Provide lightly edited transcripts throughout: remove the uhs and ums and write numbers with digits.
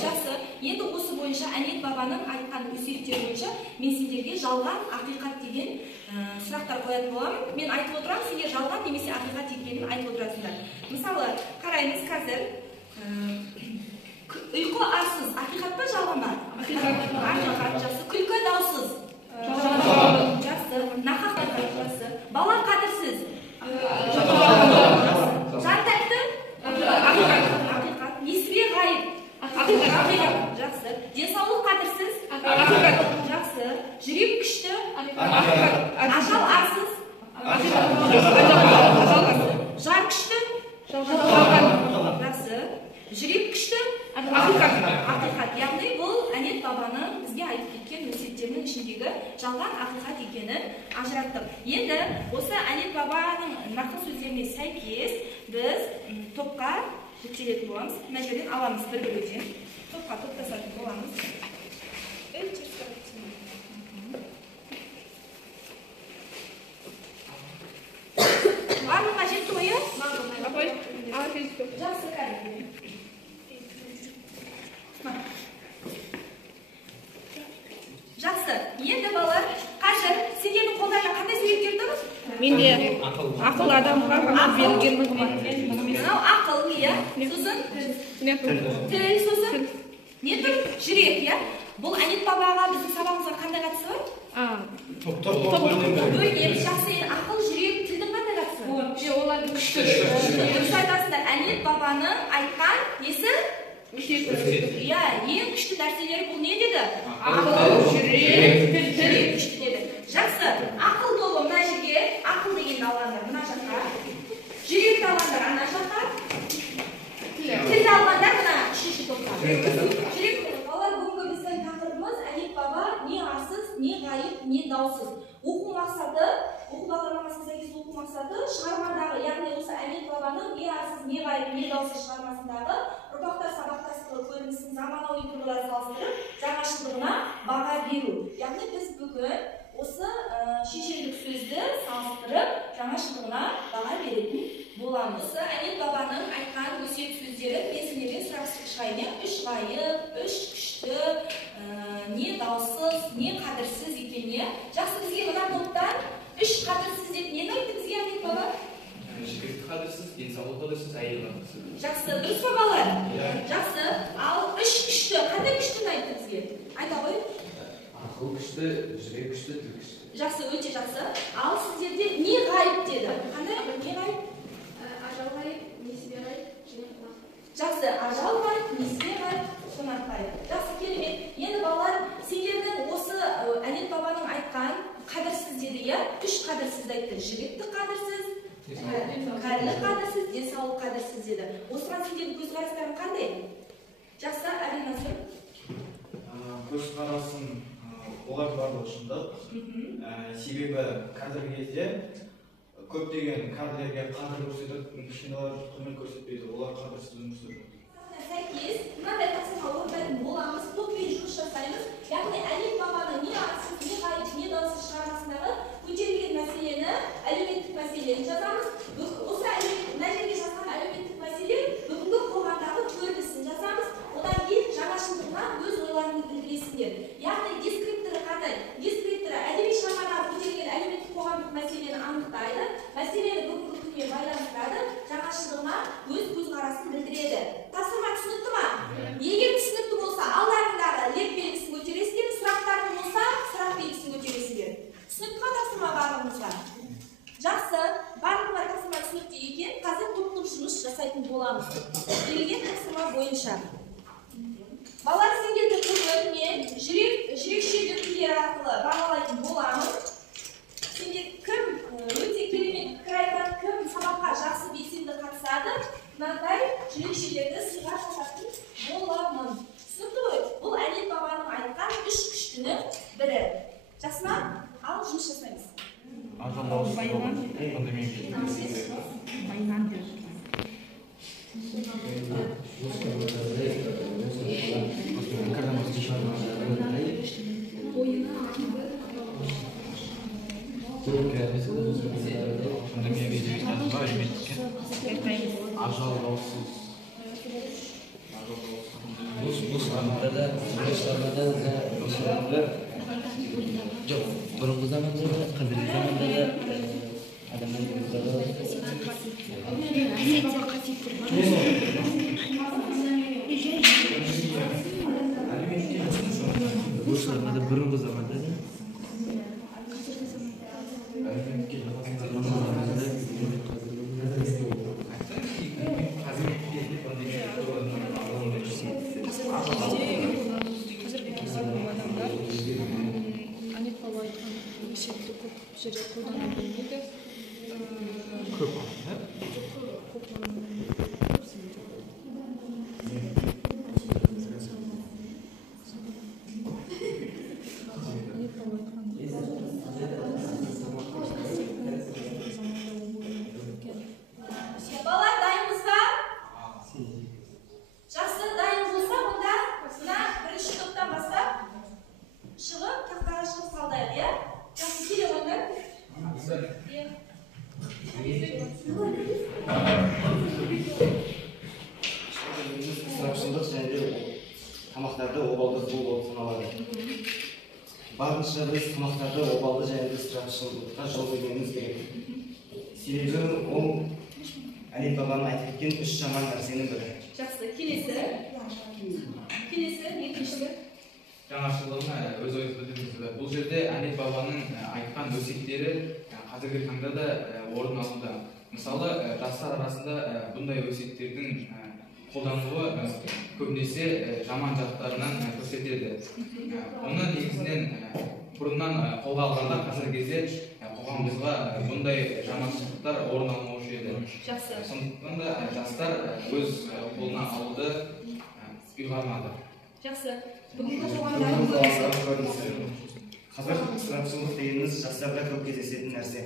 Жақсы. Енді осы бойынша Әнет бабаның айтқан өсиеттері бойынша мен сендерге жалған, ақиқат деген сұрақтар қоятын боламын. Мен айтып отырамын, сендер жалған немесе ақиқат екенін айтып отырасыңдар. Мысалы, қараймыз қазір. Ұйқы арсыз, ақиқат па жалған ба? Ақиқат, жақсы. Күлкі даусыз. Жақсы. Нақақ жақсы. Бала қадірсіз. Жан тәтті? Ақиқат. Несібе ғайып. Ақиқат. Жақсы. Денсаулық қадірсіз? Ақиқат. Жақсы. Жүрек күшті? Ажал арсыз? Жан күшті? Жақсы. Жүрек күшті? Ақиқат. Яғни бұл Әнет бабаның бізге айтып кеткен өсиеттерінің ішіндегі жалған ақиқат екенін ажыраттық. Енді осы Әнет бабаның нақыл сөздеріне сәйкес біз топқа бүктелетін боламыз. Мына жерден аламыз бір-бірден. Топқа топтасатын боламыз. Барлығына жетті ой? Жақсы кәдімгі. Жақсы. Енді балалар, қазір сендердің қолдарында қандай суреттер тұр? Менде ақыл адамға берілген мынау ақыл, иә. Сосын тіл, сосын не тұр? Жүрек, иә. Бұл Әнет бабаға біздің сабағымызға қандай қатысы бар? Бөлгеміз. Жақсы. Ақыл, жүрек, тілдің қандай қатысы бар? олардың күшті. Дұрыс айтасыңдар. Әнет бабаның айтқан несі? Иә, ең күшті нәрселері бұл не деді? Ақыл, жүрек, тіл күшті деді. Жақсы. Ақыл тобы мына жерге, ақыл дегенді алғандар мына жаққа. Жүректі алғандар ана жаққа. Тілді алғандар мына үшінші топқа. Жүрек. Балалар, бүгінгі біздің тақырыбымыз Әнет баба не арсыз, не ғайып, не даусыз. Оқу мақсаты, оқу бағдарламасына сәйкес оқу мақсаты шығармадағы, яғни осы Әнет бабаның не арсыз, не ғайып, не даусыз шығармасындағы ұрпақтар сабақтастығы көрінісін заманауи тұрғыда салыстырып, жаңашылдығына баға беру. Яғни біз бүгін осы шешендік сөзді салыстырып, жаңашылдығына баға беретін боламыз. Әнет бабаның айтқан өсиет сөздері бесінеден сұрақсыз шығайын. Үш ғайып, үш күшті, не даусыз, не қадірсіз екеніне. Жақсы, бізге мына топтан үш қадірсіз деп нені айтты бізге Әнет баба? Жүрек қадірсіз, денсаулық қадірсіз, әйел қадірсіз. Жақсы, дұрыс па балалар? Жақсы. Ал үш күшті, қандай күштіні айтты бізге? Айта ғой. Ақыл күшті, жүрек күшті, тіл күшті. Жақсы, өте жақсы. Ал сіздерде не ғайып деді? Қандай? Не ғайып? Ажал ғайып, несібе ғайып, және қонақ. Жақсы, ажал ғайып, несібе ғайып, қонақ ғайып. Жақсы, керемет. Енді балалар, сендердің осы Әнет бабаның айтқан қадірсіз деді, иә? Үш қадірсізді айтты. Жүректі қадірсіз, кәрілік қадірсіз, денсаулық қадірсіз деді. Осыған сендердің көзқарастарың қандай? Жақсы, Әбілнасыр. Көзқарасым олар барлығы шындық. Себебі қазіргі кезде көптеген кадрлерге қадір көрсетіп, кішкеналар құрмет көрсетпейді, олар қадірсіз өмір сүреді. Сәйкес, мынандай тапсырма орындайтын боламыз, топпен жұмыс жасаймыз. Яғни Әнет бабаның не арсыз, не ғайып, не даусыз шығармасындағы көтерілген мәселені, әлеуметтік мәселені жазамыз. Осы мына жерге жазған әлеуметтік мәселе бүгінгі қоғамдағы көрінісін жазамыз. Одан кейін жаңашылдығына өз ойларыңды білдіресіңдер. Яғни дескрипторы қандай? Дескрипторы әдеби шығармадағы көтерілген әлеуметтік қоғамдық мәселені анықтайды, мәселені бүгінгі күнмен байланыстырады, жаңашылдығына өз көзқарасын білдіреді. Тапсырма түсінікті ма? Егер түсінікті болса, алдарыңдағы леп белгісін көтересіңдер, сұрақтарың болса, сұрақ белгісін көтересіңдер. Түсінікті ма тапсырма барлығыңызға? Жақсы, барлығына тапсырма түсінікті екен, қазір топтық жұмыс жасайтын боламыз. Берілген тапсырма бойынша. Балалар, сендерді бүгін мен жүрек шүйірткілері арқылы бағалайтын боламын. Сендер кім өте керемет пікір айтады, кім сабаққа жақсы белсенді қатысады, мынандай жүрек шүйірткілерді сыйға тартатын боламын. Түсінікті ғой? Бұл Әнет бабаның айтқан үш күштінің бірі. Жақсы ма? Ал жұмыс жасаймыз. Bu zamanda da yok, burungi zamanda da, qadimgi zamanda da adamlar bu zamanda burungi zamanda da Балалар дайынбыздар? Жақсы, дайын болса, онда мына бірінші топтан бастап шығып, тақтаға шығып салдайық, иә? Жақсы, келе онда. ысырапшылдық және де тамақтарды обалды қылу болып саналады. Барынша біз тамақтарды обалды және де ысырапшылдыққа жол бермеуіміз керек. Себебі ол Әнет бабаның айтып кеткен 3 жаман нәрсенің бірі. Жақсы, келесі, екіншісі. Жаңашылдығына өз ойыңызды білдірдіңіз. Бұл жерде Әнет бабаның айтқан өсиеттері қазіргі таңда да орын алуда. Мысалы, жастар арасында бұндай өсиеттердің қолданылуы көбінесе жаман жақтарынан көрсетеді. Оны негізінен бұрыннан қолға алғанда қазіргі кезде қоғамымызға бұндай жаманшылықтар орын алмаушы еді. Жақсы. Сондықтан да жастар өз қолына алуды ұйғармады. Жақсы. Бүгінгі қоғамдағы Қазір ысырапшылдық дегеніміз жастарда көп кездесетін нәрсе.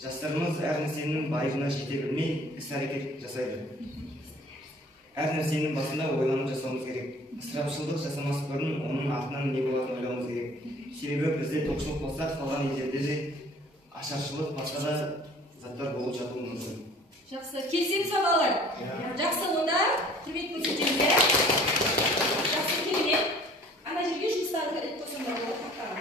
Жастарымыз әр нәрсенің байыбына жете білмей іс-әрекет жасайды. Әр нәрсенің басында ойланып жасауымыз керек. Ысырапшылдық жасамас бұрын оның артынан не болатынын ойлауымыз керек. Себебі бізде тоқшылық болса, қалған елдерде де ашаршылық, басқа да заттар болып жатуы мүмкін. Жақсы, келсеңіз балалар. Жақсы, онда құрмет көрсетеміз. Жақсы, келген. Ана жерге жұмыстарды іліп қойсаңдар болады, тақтаға.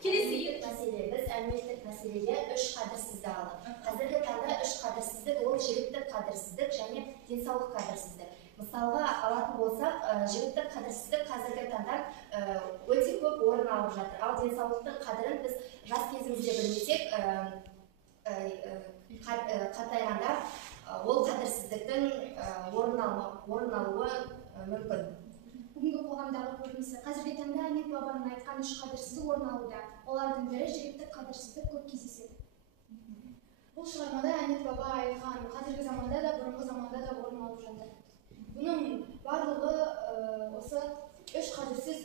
Келесі мәселеміз әлеуметтік мәселеге 3 қадірсізді алдық. Қазіргі таңда 3 қадірсіздік ол жігіттік қадірсіздік және денсаулық қадірсіздік. Мысалға алатын болсақ, жігіттік қадірсіздік қазіргі таңда өте көп орын алып жатыр. Ал денсаулықтың қадірін біз жас кезімізде білмесек, қартайғанда ол қадірсіздіктің орын алуы мүмкін. Бүгінгі қоғамдағы көрінісі қазіргі таңда Әнет бабаның айтқан 3 қадірсіздік орын алуда. Олардың бірі жігіттік қадірсіздік көп кездеседі. Бұл шығармада Әнет баба айтқан қазіргі заманда да, бұрынғы заманда да орын алып жатыр. Бұның барлығы осы 3 қадірсіз,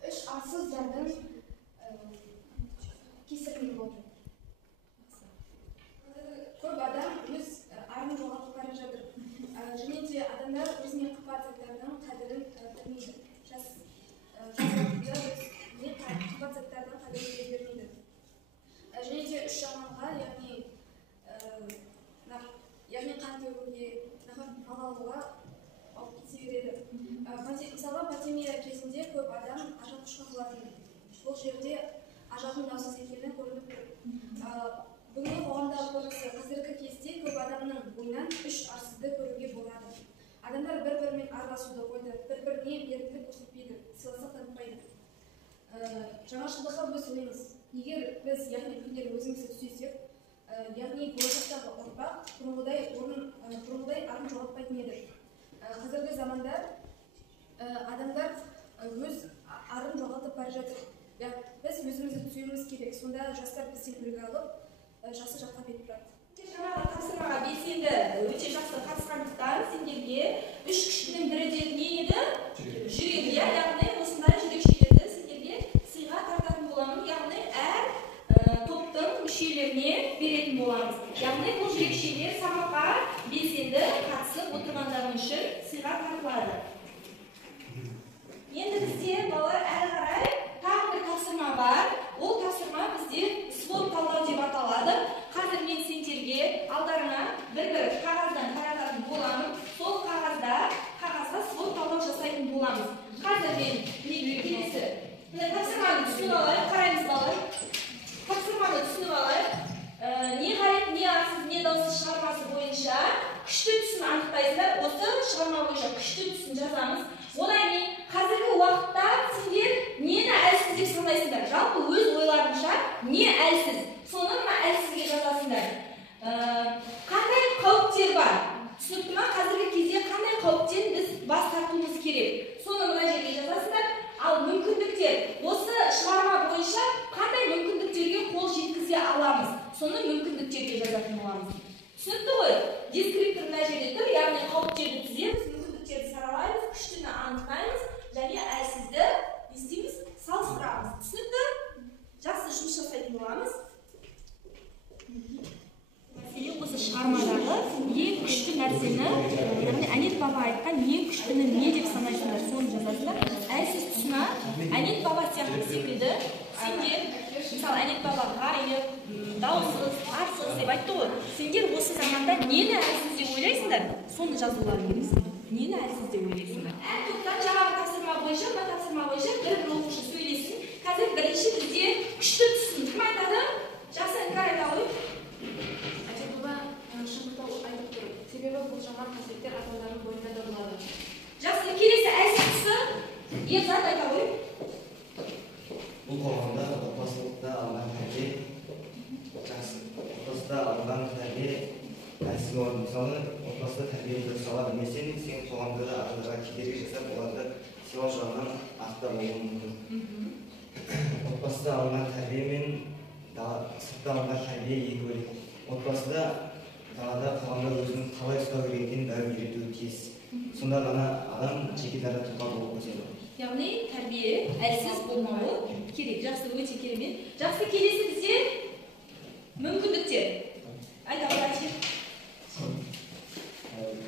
3 арсыздардың кесірінен болды. Көп адам өз арын жоғалтып бара жатыр. Және де адамдар өзіне қымбат заттардың қадірін білмейді. Жас уақытта өзіне қымбат заттардың қадірін бермейді. Және де 3 жаманға, яғни қан төгуге, мал алуға алып кете береді. Мысалы, пандемия кезінде көп адам ажал құшқан болатын. Бұл жерде ажалдың даусыз екені көрініп тұр. Бүгінгі қоғамдағы көрінісі қазіргі кезде көп адамның бойынан 3 арсызды көруге болады. Адамдар бір-бірімен араласуды қойды, бір-біріне еркіндік көрсетпейді, сыйластық танытпайды. Жаңашылдыққа біз ойлаймыз. Егер біз, яғни күндер өзімізді түсесек, яғни болашақтағы ұрпақ бұрынғыдай арын жоғалтпайтын еді. Қазіргі заманда адамдар өз арын жоғалтып бара жатыр. Біз өзімізді түсуіміз керек. Сонда жастар бізден үлгі алып, жақсы жаққа бет бұрады. Жаңағы тапсырмаға белсенді өте жақсы қатысқандықтан сендерге 3 кішінің бірі де не еді? Жүрек, яғни осындай жүрекшелерді сендерге сыйға тартатын боламыз. Яғни әр топтың мүшелеріне беретін боламыз. Яғни бұл жүрекшелер сабаққа белсенді қатысып отырғандарың үшін сыйға тартылады. Енді бізде балалар әрі қарай тағы бір тапсырма бар. қазір мен келесі тапсырманы түсініп алайық, қараймыз балалар. Тапсырманы түсініп алайық. Не ғайып, не арсыз, не даусыз шығармасы бойынша күшті түсін анықтайсыздар. Осы шығарма бойынша күшті түсін жазамыз. Одан кейін қазіргі уақытта сендер нені әлсіз деп санайсыңдар? Жалпы өз ойларыңша не әлсіз? Соны мына әлсізге жазасыңдар. Қандай қауіптер бар? Түсінікті ма? Қазіргі кезде қандай қауіптен біз бас тартуымыз керек? Соны мына жерге жазасыңдар. Ал мүмкіндіктер, осы шығарма бойынша қандай мүмкіндіктерге қол жеткізе аламыз? Соны мүмкіндіктерге жазатын боламыз. Түсінікті ғой? Дескриптор мына жерде тұр, яғни қауіптерді тіземіз, мүмкіндіктерді саралаймыз, күштіні анықтаймыз, және әлсізді естиміз, салыстырамыз. Түсінікті? Жақсы жұмыс жасайтын боламыз. Мәселе осы шығармадағы ең күшті нәрсені, яғни Әнет баба айтқан ең күштіні не деп санайсыңдар, соны жазасыңдар. Әлсіз тұсына Әнет баба сияқты секілді сендер, мысалы Әнет баба ғайып, даусыз, арсыз деп айтты ғой. Сендер осы заманда нені әлсіз деп ойлайсыңдар, соны жазуларың керексіңдер. Нені әлсіз деп ойлайсыңдар. Әр топтан жаңағы тапсырма бойынша, мына тапсырма бойынша бір оқушы сөйлесін. Қазір бірінші бізде күшті тұсын кім айтады? Жақсы Іңкәр айта ғой. Себебі бұл жаман қасиеттер адамдардың бойында да болады. Жақсы, келесі әлсіз тұсы Ерзат айта ғой. Бұл қоғамда отбасылықта алған тәрбие жақсы. Отбасыда алған тәрбие әлсіз орын. Мысалы, отбасыда тәрбиені дұрыс ала білмесең, сен қоғамда да адамдарға кедергі жасап, оларды сыйлау жағынан артта болуы мүмкін. Отбасыда алған тәрбие мен сыртта алған тәрбие екі бөлек. Отбасыда далада қоғамда өзінің қалай ұстау керек екенін бәрін үйретуі тиіс. Сонда ғана адам жеке дара тұлға болып өседі. Яғни тәрбие әлсіз болмауы керек. Жақсы, өте керемет. Жақсы, келесі бізде мүмкіндіктер. Айта ғой.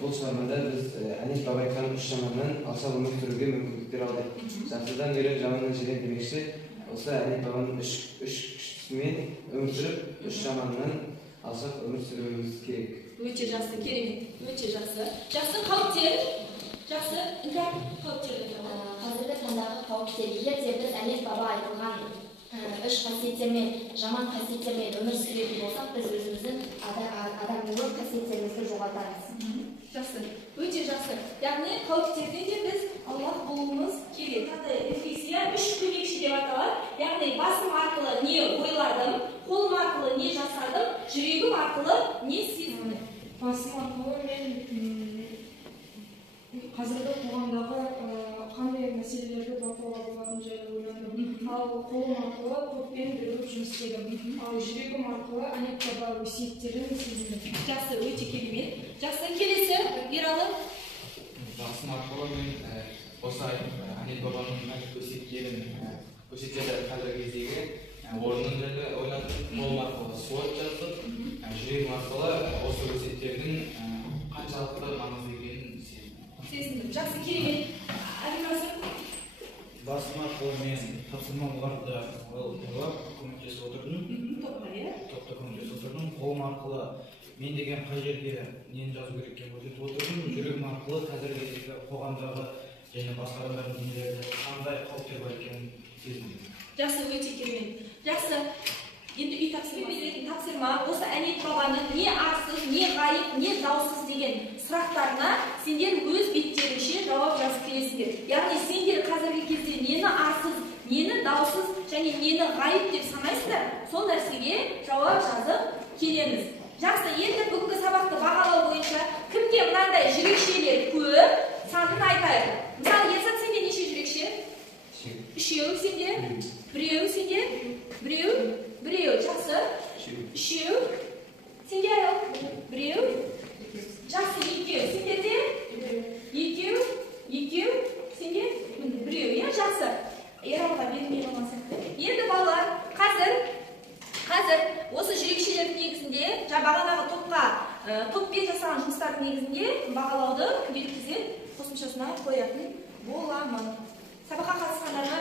Бұл шығармада біз Әнет баба айтқан үш жаманнан алшақ өмір сүруге мүмкіндіктер алдық. Жақсыдан үйрен, жаманнан жирен демекші, осы Әнет бабаның үш күштісімен өмір сүріп, үш жаманнан алшақ өмір сүруіміз керек. Өте жақсы, керемет. Өте жақсы. Жақсы, қауіптер. Жақсы, Іңкәр қауіптерді. Қазіргі таңдағы қауіптер, егер де біз Әнет баба айтылған үш қасиеттермен, жаман қасиеттермен өмір сүретін болсақ, біз өзіміздің адамдылық қасиеттерімізді жоғалтамыз. Жақсы, өте жақсы. Яғни қауіптерден де біз Аллах болуымыз керек. Рефлексия үш көмекші деп аталады. Яғни басым арқылы не ойладым, қолым арқылы не жасадым, жүрегім арқылы не сезіндім. Басым арқылы мен қазіргі қоғамдағы қандай мәселелерді бақылауға болатыны жайлы ойландым. Ал қолым арқылы топпен бірігіп жұмыс істедім. Ал жүрегім арқылы Әнет баба өсиеттерін сезіндім. Жақсы, өте керемет. Жақсы, келесі Ералы. Басым арқылы мен осы Әнет бабаның өсиеттерін көрсетеді қазіргі кездегі орнын жайлы ойладым. Қолым арқылы суат жаздық, жүрегім арқылы осы өсиеттердің қаншалықты маңызды екенін сезіндім. Жақсы, керемет. Әмірасым. Басым арқылы мен тапсырмаларды ойлап көмектесіп отырдым. Топта көмектесіп отырдым. Қолым арқылы мен деген қай жерге нені жазу керек екенін көрсетіп отырдым. Жүрегім арқылы қазіргі кездегі қоғамдағы және басқа адамдардың дүниелерде қандай қауіптер бар екенін сезіндім. Жақсы, өте керемет. Жақсы. Енді үй тапсырма осы Әнет бабаның не арсыз, не ғайып, не даусыз деген сұрақтарына сендер өз беттеріңше жауап жазып келесіңдер. Яғни сендер қазіргі кезде нені арсыз, нені даусыз және нені ғайып деп санайсыздар, сол нәрсеге жауап жазып келеміз. Жақсы, енді бүгінгі сабақты бағалау бойынша кімге мынандай жүрекшелер көп, санын айтайық. Мысалы, Ерзат, сенде неше жүрекше? Үшеу сенде? Біреу сенде? Біреу, жақсы. Үшеу. Сенде аял? Біреу. Жақсы, екеу. Сендерде? Екеу. Сенде? Біреу, иә, жақсы. Ералға бермей болмасақ. Енді балалар, қазір осы жүрекшелердің негізінде, бағанағы топпен жасаған жұмыстардың негізінде бағалауды күнделікті қосымшасына қоятын боламын. Сабаққа қатысқандарға